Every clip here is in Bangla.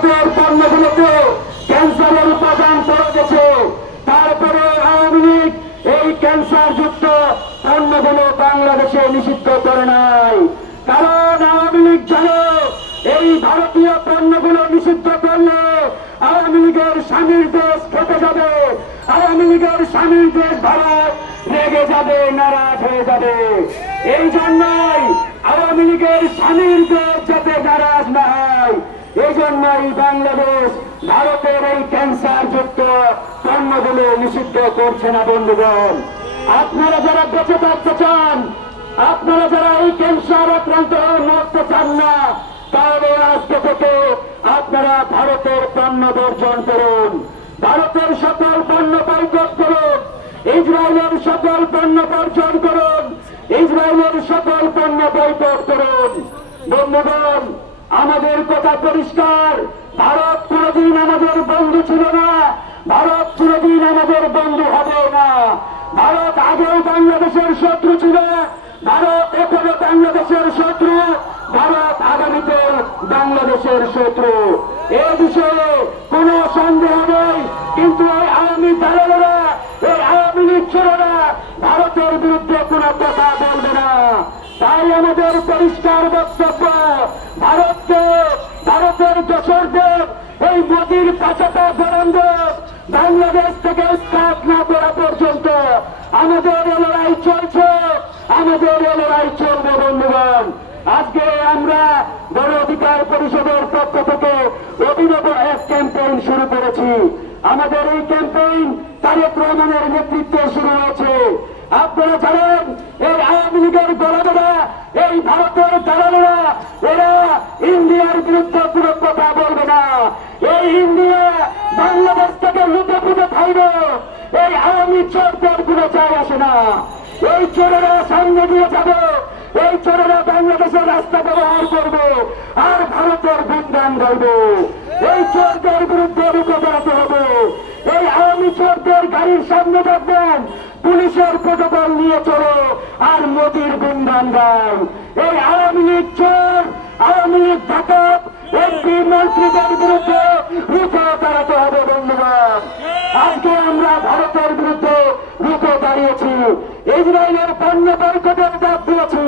ভারতের পণ্যগুলোতে ক্যান্সারের উপাদান পাওয়া গেছে, তারপরে আওয়ামী লীগ এই ক্যান্সার যুক্ত পণ্যগুলো বাংলাদেশে নিষিদ্ধ করে নাই। কারণ আওয়ামী লীগ জানে এই ভারতীয় পণ্যগুলো নিষিদ্ধ করলে আওয়ামী লীগের স্বামীর দেশ খেতে যাবে, আওয়ামী লীগের স্বামীর দেশ ভারত রেগে যাবে, নারাজ হয়ে যাবে। এই জন্যই আওয়ামী লীগের স্বামীর দেশ যাতে নারাজ না হয়, এই জন্যই বাংলাদেশ ভারতের এই ক্যান্সার যুক্ত পণ্যগুলো নিষিদ্ধ করছে না। বন্ধুগণ, আপনারা যারা বেঁচে থাকতে চান, আপনারা যারা এই ক্যান্সার আক্রান্ত হয়ে মরতে চান না, তাহলে আজকে থেকে আপনারা ভারতের পণ্য বর্জন করুন, ভারতের সকল পণ্য বয়কট করুন, ইসরায়েলের সকল পণ্য বর্জন করুন, ইসরায়েলের সকল পণ্য বয়কট করুন। বন্ধুগণ, আমাদের কথা পরিষ্কার, ভারত কোনদিন আমাদের বন্ধু ছিল না, ভারত কোনদিন আমাদের বন্ধু হবে না। ভারত আগেও বাংলাদেশের শত্রু ছিল, ভারত এখনো বাংলাদেশের শত্রু, ভারত আগামীতে বাংলাদেশের শত্রু, এ বিষয়ে কোনো সন্দেহ নেই। কিন্তু এই আওয়ামী দালালেরা, এই আওয়ামী লীগ ছেলেরা ভারতের বিরুদ্ধে কোনো কথা বলবে না। তাই আমাদের পরিষ্কার বক্তব্য, ভারতকে, ভারতের দোসরদের, এই মোদির পাচাটা বরণদের বাংলাদেশ থেকে উৎখাত না করা পর্যন্ত আমাদের এ লড়াই চলছে, আমাদের এ লড়াই চলবে। বন্ধুগণ, আজকে আমরা গণ অধিকার পরিষদের পক্ষ থেকে অভিনব এক ক্যাম্পেইন শুরু করেছি। আমাদের এই ক্যাম্পেইন তারেক রহমানের নেতৃত্বে শুরু হয়েছে। আপনারা জানেন এই আওয়ামী লীগের গোলামেরা, এই ভারতের দালালেরা, এরা ইন্ডিয়ার বিরুদ্ধে কোনো কথা বলবে না। এই ইন্ডিয়া বাংলাদেশ থেকে লুটে পুটে খাইবে, এই আওয়ামী চোরদের কোনো যায় আসে না। এই চোরেরা সামনে দিয়ে যাবে, এই চোরেরা বাংলাদেশের রাস্তা ব্যবহার করবে আর ভারতের গুণগান গাইবে। এই চোরদের বিরুদ্ধে রুখে দাঁড়াতে হবে। এই আওয়ামী চোরদের গাড়ির সামনে দেখবেন পুলিশের প্রোটোকল নিয়ে চলে আর মোদির গুণগান গান। এই আওয়ামী লীগ চোর, আওয়ামী লীগ ডাকাত, এমপি মন্ত্রীদের বিরুদ্ধে রুখে দাঁড়াতে হবে। বন্ধুগণ, আজকে আমরা ভারতের বিরুদ্ধে রুখে দাঁড়িয়েছি, ইসরায়েলের পণ্য বয়কটের ডাক দিয়েছি।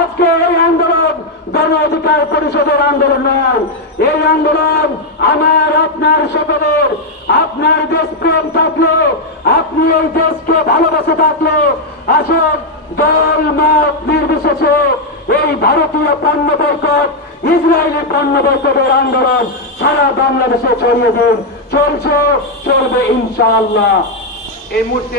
আজকে এই আন্দোলন গণ অধিকার পরিষদের আন্দোলন নয়, এই আন্দোলন আমার আপনার সকলের। আপনার দেশপ্রেম থাকলে, আপনি এই দেশকে ভালোবাসে থাকলে আসুন দল মত নির্বিশেষে এই ভারতীয় পণ্য বয়কট, ইসরায়েলি পণ্য বয়কটের আন্দোলন সারা বাংলাদেশে ছড়িয়ে দিন। চলছে, চলবে ইনশাআল্লাহ। এই মুহূর্তে